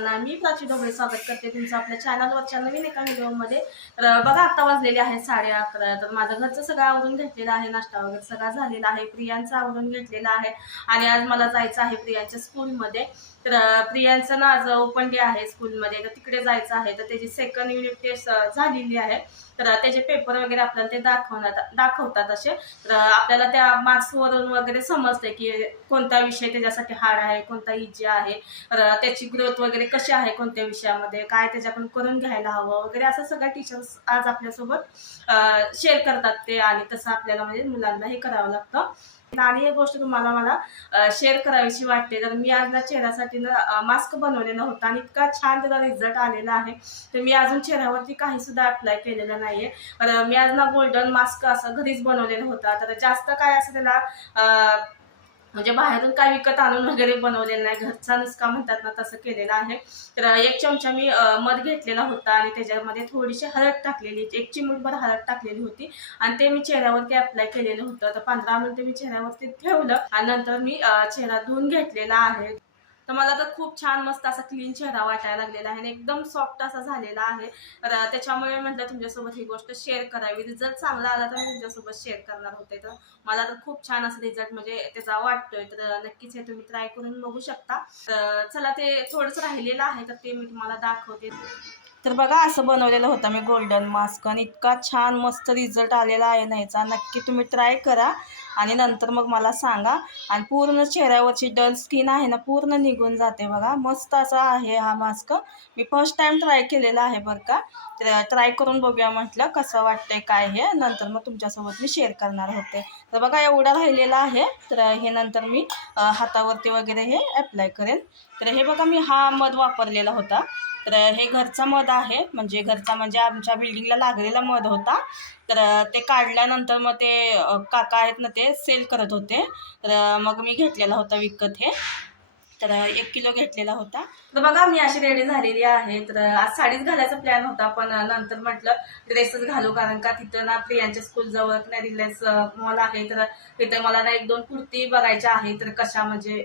सर्वांना मी प्राची ढोबळे स्वागत करते तुमचं आपल्या चॅनलवरच्या नवीन एका व्हिडिओमध्ये. तर बघा आता वाजलेले आहेत साडे अकरा. तर माझं घरचं सगळं आवरून घेतलेलं आहे नाश्ता वगैरे सगळा झालेला आहे. प्रियांचं आवरून घेतलेलं आहे. आणि आज मला जायचं आहे प्रियांच्या स्कूलमध्ये. तर प्रियांचं ना आज ओपन डे आहे स्कूलमध्ये. तर तिकडे जायचं आहे. तर त्याची सेकंड युनिट टेस्ट झालेली आहे. तर त्याचे पेपर वगैरे आपल्याला ते दाखवण्यात दाखवतात असे. तर आपल्याला त्या मार्क्सवरून वगैरे समजते की कोणता विषय त्याच्यासाठी हार्ड आहे कोणता इजी आहे. तर त्याची ग्रोथ वगैरे कसे आहे कोणत्या विषयामध्ये काय त्याच्याकडून करून घ्यायला हवं वगैरे असं सगळ्या टीचर्स आज आपल्यासोबत शेअर करतात ते आणि तसं आपल्याला म्हणजे मुलांना हे करावं लागतं. आणि एक गोष्ट तुम्हाला मला शेअर करावीशी वाटते. तर मी आज ना चेहऱ्यासाठी ना मास्क बनवलेला होता आणि इतका छान त्याचा रिझल्ट आलेला आहे तर मी अजून चेहऱ्यावरती काही सुद्धा अप्लाय केलेलं नाहीये. तर मी आज ना गोल्डन मास्क असं घरीच बनवलेला होता. तर जास्त काय असं त्याला म्हणजे बाहेरून काय विकत आणून वगैरे बनवलेलं नाही. घरचा नुसका म्हणतात ना तसं केलेलं आहे. तर एक चमचा मी मध घेतलेला होता आणि त्याच्यामध्ये थोडीशी हळद टाकलेली एक चिमूटभर हळद टाकलेली होती. आणि ते मी चेहऱ्यावरती अप्लाय केलेलं होतं. तर पंधरा मिनिटं मी चेहऱ्यावरती ठेवलं आणि नंतर मी चेहरा धुवून घेतलेला आहे. तर मला तर खूप छान मस्त असा क्लीन चेहरा वाटायला लागलेला आहे आणि एकदम सॉफ्ट असा झालेला आहे. तर त्याच्यामुळे म्हटलं तुमच्यासोबत ही गोष्ट शेअर करावी. रिझल्ट चांगला आला तर मी तुमच्यासोबत शेअर करणार होते. तर मला तर खूप छान असं रिझल्ट म्हणजे त्याचा वाटतोय. तर नक्कीच हे तुम्ही ट्राय करून बघू शकता. तर चला ते थोडंसं राहिलेलं आहे तर ते मी तुम्हाला दाखवते. तर बघा असं बनवलेलं होतं मी गोल्डन मास्क आणि इतका छान मस्त रिझल्ट आलेला आहे ना नक्की तुम्ही ट्राय करा. आणि नंतर मग मला सांगा. आणि पूर्ण चेहऱ्यावरची डल स्किन आहे ना पूर्ण निघून जाते बघा. मस्त असा आहे हा मास्क मी फर्स्ट टाइम ट्राय केलेला आहे बरं का. तर ट्राय करून बघूया म्हटलं कसं वाटतंय काय हे. नंतर मग तुमच्यासोबत मी शेअर करणार होते. तर बघा एवढा राहिलेला आहे. तर हे नंतर मी हातावरती वगैरे हे अप्लाय करेन. तर हे बघा मी हा मध वापरलेला होता. तर हे घरचं मध आहे. म्हणजे घरचा म्हणजे आमच्या बिल्डिंगला लागलेला मध होता. तर ते काढल्यानंतर मग ते काका आहेत ना ते सेल करत होते. तर मग मी घेतलेला होता विकत हे. तर एक किलो घेतलेला होता. तर बघा मी अशी रेडी झालेली आहे. तर आज साडीच घालायचा प्लॅन होता पण नंतर म्हटलं ड्रेसच घालू कारण का तिथं ना प्रियांच्या स्कूल जवळ नाही रिलायन्स मॉल आहे. तर तिथं मला ना एक दोन कुर्ती बघायच्या आहे तर कशा म्हणजे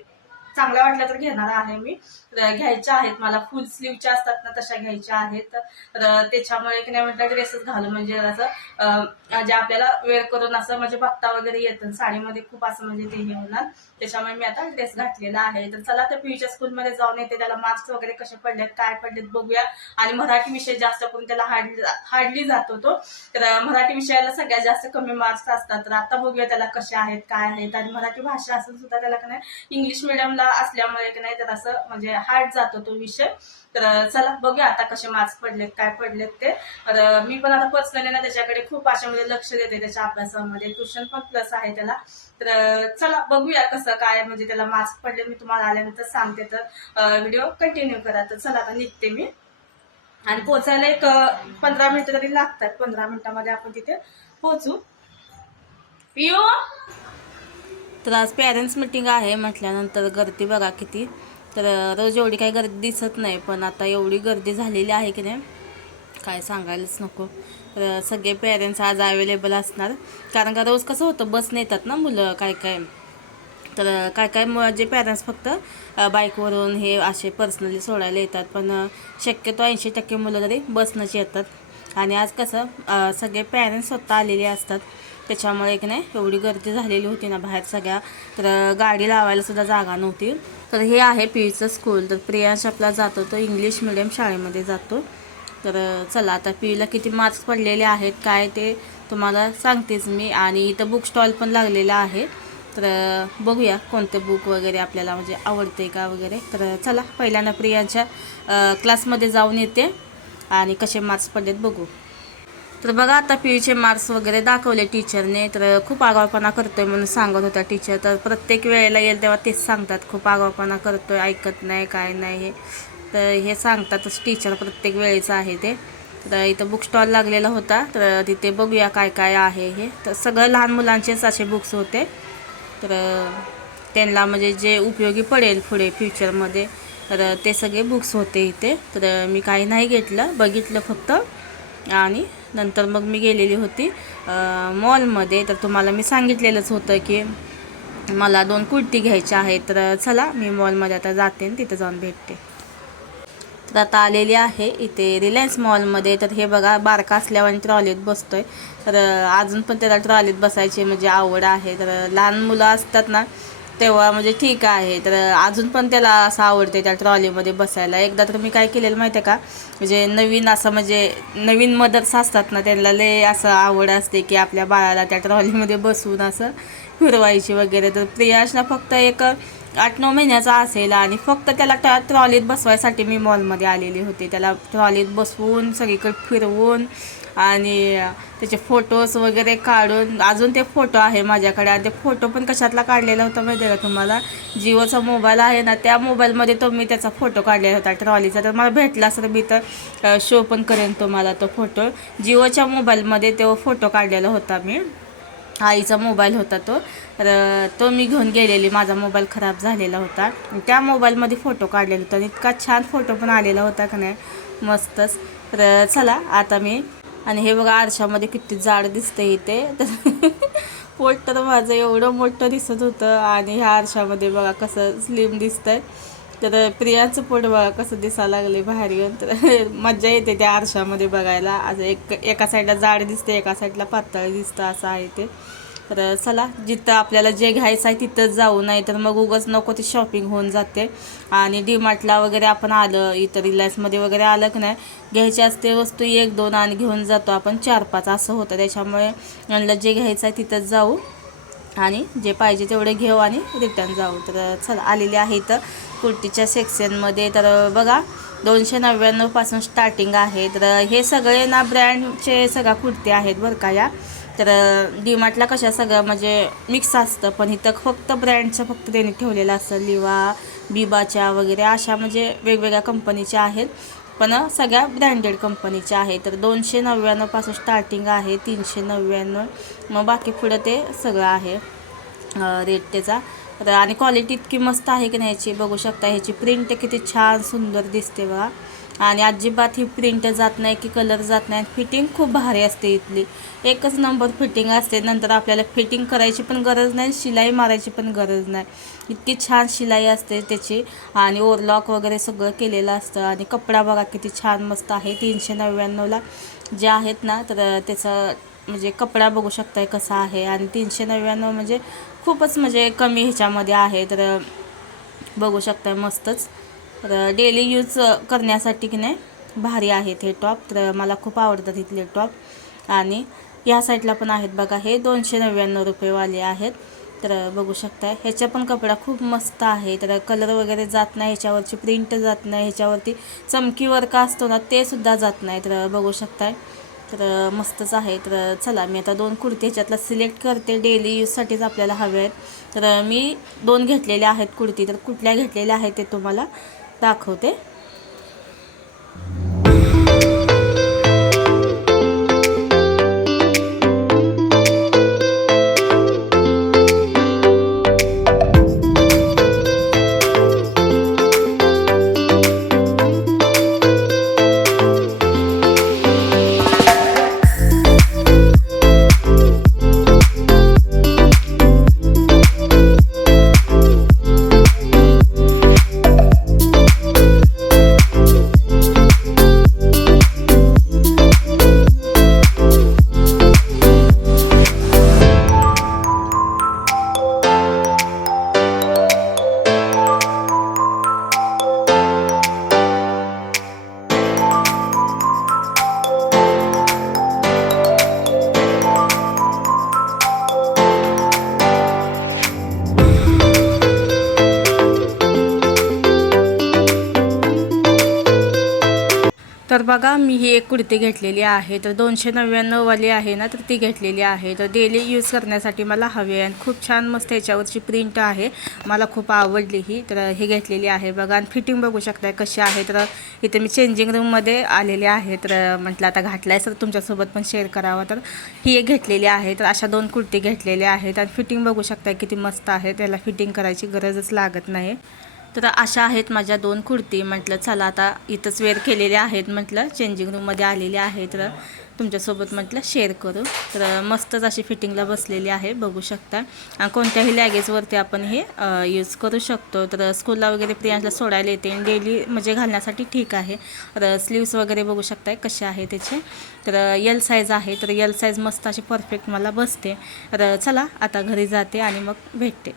चांगल्या वाटल्या तर घेणार आहे मी. तर घ्यायच्या आहेत मला फुल स्लीवच्या असतात ना तशा घ्यायच्या आहेत. तर त्याच्यामुळे की नाही म्हटलं ड्रेसच घालू. म्हणजे असं जे आपल्याला वेअर करून असं म्हणजे बघता वगैरे येतं साडीमध्ये खूप असं म्हणजे ते हे होणार. त्याच्यामुळे मी आता ड्रेस घातलेला आहे. तर चला त्या फ्युचर स्कूलमध्ये जाऊन येते. त्याला मार्क्स वगैरे कसे पडलेत काय पडलेत बघूया. आणि मराठी विषय जास्त करून त्याला हार्डली हार्डली जातो तो. तर मराठी विषयाला सगळ्यात जास्त कमी मार्क्स असतात. तर आता बघूया त्याला कसे आहेत काय आहेत. आणि मराठी भाषा असून सुद्धा त्याला का नाही इंग्लिश मिडियमला असल्यामुळे की नाही तर असं म्हणजे हार्ड जातो तो विषय. तर चला बघूया आता कसे मार्क्स पडलेत काय पडलेत ते. तर मी पण आता पर्सनली ना त्याच्याकडे खूप अशा म्हणजे लक्ष देते त्याच्या अभ्यासामध्ये. ट्युशन पण प्लस आहे त्याला. तर चला बघूया कसं काय म्हणजे त्याला मार्क्स पडले मी तुम्हाला आल्यानंतर सांगते. तर व्हिडिओ कंटिन्यू करा. तर चला आता निघते मी. आणि पोचायला एक पंधरा मिनिटं तरी लागतात. पंधरा मिनिटामध्ये आपण तिथे पोहोचू पिऊ तर आज पॅरेंट्स मिटिंग आहे म्हटल्यानंतर गर्दी बघा किती. तर रोज एवढी काही गर्दी दिसत नाही पण आता एवढी गर्दी झालेली आहे की नाही काय सांगायलाच नको. तर सगळे पेरेंट्स आज अवेलेबल असणार. कारण का रोज कसं होतं बसने येतात ना मुलं काय काय. तर काय काय जे पॅरेंट्स फक्त बाईकवरून हे असे पर्सनली सोडायला येतात. पण शक्यतो ऐंशी टक्के मुलं तरी बसनंच येतात. आणि आज कसं सगळे पॅरेंट्स स्वतः आलेले असतात. त्याच्यामुळे की नाही एवढी गर्दी झालेली होती ना बाहेर सगळ्या. तर गाडी लावायला सुद्धा जागा नव्हती. तर हे आहे पीचं स्कूल तर प्रियांश आपला जातो तो इंग्लिश मिडियम शाळेमध्ये जातो. तर चला आता पीला किती मार्क्स पडलेले आहेत काय ते तुम्हाला सांगतेच मी. आणि इथं बुक स्टॉल पण लागलेला आहे. तर बघूया कोणते बुक वगैरे आपल्याला म्हणजे आवडते का वगैरे. तर चला पहिल्यांदा प्रियांच्या क्लासमध्ये जाऊन येते. आणि कसे मार्क्स पडलेत बघू. तर बघा आता पी यूचे मार्क्स वगैरे दाखवले टीचरने तर खूप आगावपणा करतोय म्हणून सांगत होत्या टीचर तर प्रत्येक वेळेला येईल तेव्हा तेच सांगतात. खूप आगावपणा करतोय ऐकत नाही काय नाही हे. तर हे सांगतातच टीचर प्रत्येक वेळेचं आहे ते. तर इथं बुक स्टॉल लागलेला होता. तर तिथे बघूया काय काय आहे हे. तर सगळं लहान मुलांचेच असे बुक्स होते. तर त्यांना म्हणजे जे उपयोगी पडेल पुढे फ्युचरमध्ये तर ते सगळे बुक्स होते इथे. तर मी काही नाही घेतलं. बघितलं फक्त. आणि नंतर मग मी गेलेली होती मॉलमध्ये. तर तुम्हाला मी सांगितलेलंच होतं की मला दोन कुर्ती घ्यायच्या आहेत तर चला मी मॉलमध्ये आता जाते आणि तिथं जाऊन भेटते. तर आता आलेली आहे इथे रिलायन्स मॉलमध्ये. तर हे बघा बारका असल्यावर ट्रॉलीत बसतोय. तर अजून पण त्याला ट्रॉलीत बसायची म्हणजे आवड आहे. तर लहान मुलं असतात ना तेव्हा म्हणजे ठीक आहे. तर अजून पण त्याला असं आवडते त्या ट्रॉलीमध्ये बसायला. एकदा तर मी काय केलेलं माहिती आहे का? म्हणजे नवीन असं म्हणजे नवीन मदर्स असतात ना त्यांना लय असं आवड असते की आपल्या बाळाला त्या ट्रॉलीमध्ये बसवून असं फिरवायची वगैरे. तर प्रियाशना फक्त एक आठ नऊ महिन्याचा असेल आणि फक्त त्याला त्या ट्रॉलीत बसवायसाठी मी मॉलमध्ये आलेली होते. त्याला ट्रॉलीत बसवून सगळीकडे फिरवून आणि त्याचे फोटोज वगैरे काढून अजून ते फोटो आहे माझ्याकडे. आणि ते फोटो पण कशातला काढलेला होता माहिती आहे का तुम्हाला? जिओचा मोबाईल आहे ना त्या मोबाईलमध्ये तो मी त्याचा फोटो काढलेला होता. ट्रॉलीचा तर मला भेटला असं मी तर शो पण करेन तुम्हाला तो फोटो जिओच्या मोबाईलमध्ये तो फोटो काढलेला होता मी. आईचा मोबाईल होता तो. तर तो मी घेऊन गेलेली. माझा मोबाईल खराब झालेला होता. त्या मोबाईलमध्ये फोटो काढलेला होता. आणि इतका छान फोटो पण आलेला होता का नाही? मस्तच. तर चला आता मी आणि हे बघा आरशामध्ये किती जाड दिसते इथे. तर पोट तर माझं एवढं मोठं दिसत होतं आणि ह्या आरशामध्ये बघा कसं स्लिम दिसतंय. तर प्रियाचं पोट बघा कसं दिसायला लागले बाहेर येऊन. तर मज्जा येते त्या आरशामध्ये बघायला. असं एक एका साईडला जाड दिसते एका साईडला पातळ दिसतं असं आहे ते. तर चला जिथं आपल्याला जे घ्यायचं आहे तिथंच जाऊ. नाही तर मग उगाच नको ते शॉपिंग होऊन जाते. आणि डीमार्टला वगैरे आपण आलं इतर रिलायन्समध्ये वगैरे आलं की नाही घ्यायची असते वस्तू एक दोन आणि घेऊन जातो आपण चार पाच असं होतं. त्याच्यामुळे यांना जे घ्यायचं आहे तिथंच जाऊ. आणि जे पाहिजे तेवढे घेऊ आणि रिटर्न जाऊ. तर चला आलेले आहे तर कुर्तीच्या सेक्शनमध्ये तर बघा दोनशे नव्याण्णवपासून स्टार्टिंग आहे. तर हे सगळे ना ब्रँडचे सगळ्या कुर्ती आहेत बरं का या. तर डीमार्टला कशा सगळं म्हणजे मिक्स असतं पण इथं फक्त ब्रँडचं फक्त त्यांनी ठेवलेलं असतं. लिवा बिबाच्या वगैरे अशा म्हणजे वेगवेगळ्या कंपनीच्या आहेत. पण सगळ्या ब्रँडेड कंपनीच्या आहेत. तर दोनशे नव्याण्णवपासून स्टार्टिंग आहे तीनशे नव्याण्णव. मग बाकी पुढं ते सगळं आहे रेट त्याचा. तर आणि क्वालिटी इतकी मस्त आहे की नाही ह्याची बघू शकता. ह्याची प्रिंट किती छान सुंदर दिसते बघा. आणि अजिबात ही प्रिंट जात नाही की कलर जात नाही. फिटिंग खूप भारी असते इथली. एकच नंबर फिटिंग असते. नंतर आपल्याला फिटिंग करायची पण गरज नाही शिलाई मारायची पण गरज नाही. इतकी छान शिलाई असते त्याची. आणि ओरलॉक वगैरे सगळं केलेलं असतं. आणि कपडा बघा किती छान मस्त आहे. तीनशे नव्याण्णवला जे आहेत ना तर त्याचं म्हणजे कपडा बघू शकताय कसा आहे. आणि तीनशे नव्याण्णव म्हणजे खूपच म्हणजे कमी ह्याच्यामध्ये आहे. तर बघू शकताय मस्तच. तर डेली यूज करण्यासाठी की नाही भारी आहेत हे टॉप तर मला खूप आवडतात इथले टॉप आणि या साईडला पण आहेत बघा हे दोनशे नव्याण्णव रुपयेवाले आहेत. तर बघू शकता ह्याचा पण कपडा खूप मस्त आहे. तर कलर वगैरे जात नाही ह्याच्यावरची प्रिंट जात नाही ह्याच्यावरती चमकी वर्क असतो ना ते सुद्धा जात नाही. तर बघू शकताय. तर मस्तच आहे. तर चला मी आता दोन कुर्ती ह्याच्यातला सिलेक्ट करते. डेली यूजसाठीच आपल्याला हवे आहेत. तर मी दोन घेतलेल्या आहेत कुर्ती. तर कुठल्या घेतलेल्या आहेत ते तुम्हाला दाखवते. बघा मी ही एक कुर्ती घेतलेली आहे. तर दोनशे नव्याण्णववाली आहे ना तर ती घेतलेली आहे. तर डेली यूज करण्यासाठी मला हवी आहे. आणि खूप छान मस्त याच्यावरची प्रिंट आहे. मला खूप आवडली ही. तर ही घेतलेली आहे बघा. आणि फिटिंग बघू शकताय कशी आहे. तर इथे मी चेंजिंग रूममध्ये आलेले आहे. तर म्हटलं आता घातलाय तर तुमच्यासोबत पण शेअर करावा. तर ही एक घेतलेली आहे. तर अशा दोन कुर्ती घेतलेल्या आहेत. आणि फिटिंग बघू शकताय किती मस्त आहे. त्याला फिटिंग करायची गरजच लागत नाही. तर अशा आहेत माझ्या दोन कुर्ती. म्हटलं चला आता इथंच वेअर केलेल्या आहेत. म्हटलं चेंजिंग रूममध्ये आलेले आहे तर तुमच्यासोबत म्हटलं शेअर करू. तर मस्तच अशी फिटिंगला बसलेली आहे बघू शकता. आणि कोणत्याही लॅगेजवरती आपण हे यूज करू शकतो. तर स्कूलला वगैरे प्रियांशला सोडायला येते. आणि डेली म्हणजे घालण्यासाठी ठीक आहे. तर स्लीव्स वगैरे बघू शकताय कसे आहे त्याचे. तर यल साईज आहे. तर यल साईज मस्त अशी परफेक्ट मला बसते. तर चला आता घरी जाते आणि मग भेटते.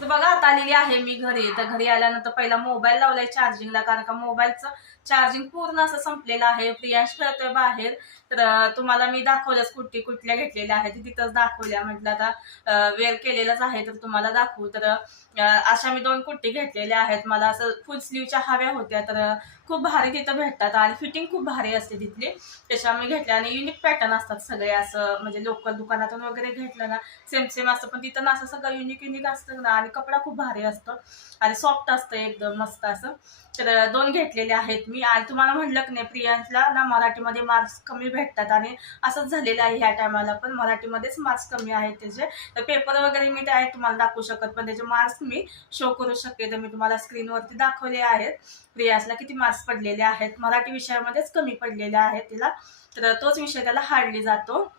तर बघा आता आलेली आहे मी घरी. तर घरी आल्यानंतर पहिला मोबाईल लावलाय चार्जिंगला कारण का मोबाईलचं चार्जिंग पूर्ण असं संपलेलं आहे. प्रियांश खेळतोय बाहेर. तर तुम्हाला मी दाखवलं स्कूटी कुठल्या घेतलेल्या आहेत तिथंच दाखवल्या. म्हटलं आता वेअर केलेलाच आहे तर तुम्हाला दाखवू. तर अशा मी दोन कुर्ती घेतलेल्या आहेत. मला असं फुल स्लीवच्या हव्या होत्या तर खूप भारी तिथं भेटतात आणि फिटिंग खूप भारी असते तिथली. त्याच्या मी घेतल्या आणि युनिक पॅटर्न असतात सगळे असं म्हणजे लोकल दुकानातून वगैरे घेतलं ना सेम सेम असतं. पण तिथं ना असं सगळं युनिक युनिक असतं ना आणि कपडा खूप भारी असतो आणि सॉफ्ट असतं एकदम मस्त असं. तर दोन घेतलेले आहेत मी. आणि तुम्हाला म्हटलं की नाही प्रियांशला ना मराठीमध्ये मार्क्स कमी भेटतात आणि असंच झालेलं आहे ह्या टायमाला पण मराठीमध्येच मार्क्स कमी आहेत त्याचे. तर पेपर वगैरे मी ते तुम्हाला दाखवू शकत पण त्याचे मार्क्स मी शो करू शकते तर मी तुम्हाला स्क्रीनवरती दाखवले आहेत. प्रियांशला किती मार्क्स पडलेले आहेत. मराठी विषयामध्येच कमी पडलेले आहेत तिला. तर तोच विषय त्याला हार्डली जातो.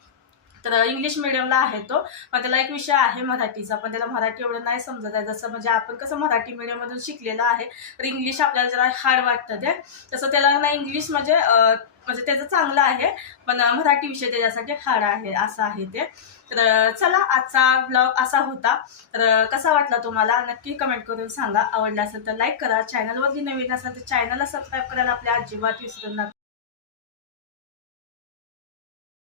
तर इंग्लिश मिडियमला आहे तो. पण त्याला एक विषय आहे मराठीचा पण त्याला मराठी एवढं नाही समजत आहे. जसं म्हणजे आपण कसं मराठी मिडियममधून शिकलेलं आहे तर इंग्लिश आपल्याला जरा हार्ड वाटतं ते. तसं त्याला ना इंग्लिश म्हणजे म्हणजे त्याचं चांगलं आहे पण मराठी विषय त्याच्यासाठी हार्ड आहे असं आहे ते. तर चला आजचा ब्लॉग असा होता. तर कसा वाटला तुम्हाला? नक्की कमेंट करून सांगा. आवडला असेल तर लाईक करा. चॅनलवरती नवीन असेल तर चॅनलला सबस्क्राईब करायला आपल्या अजिबात विसरू नका.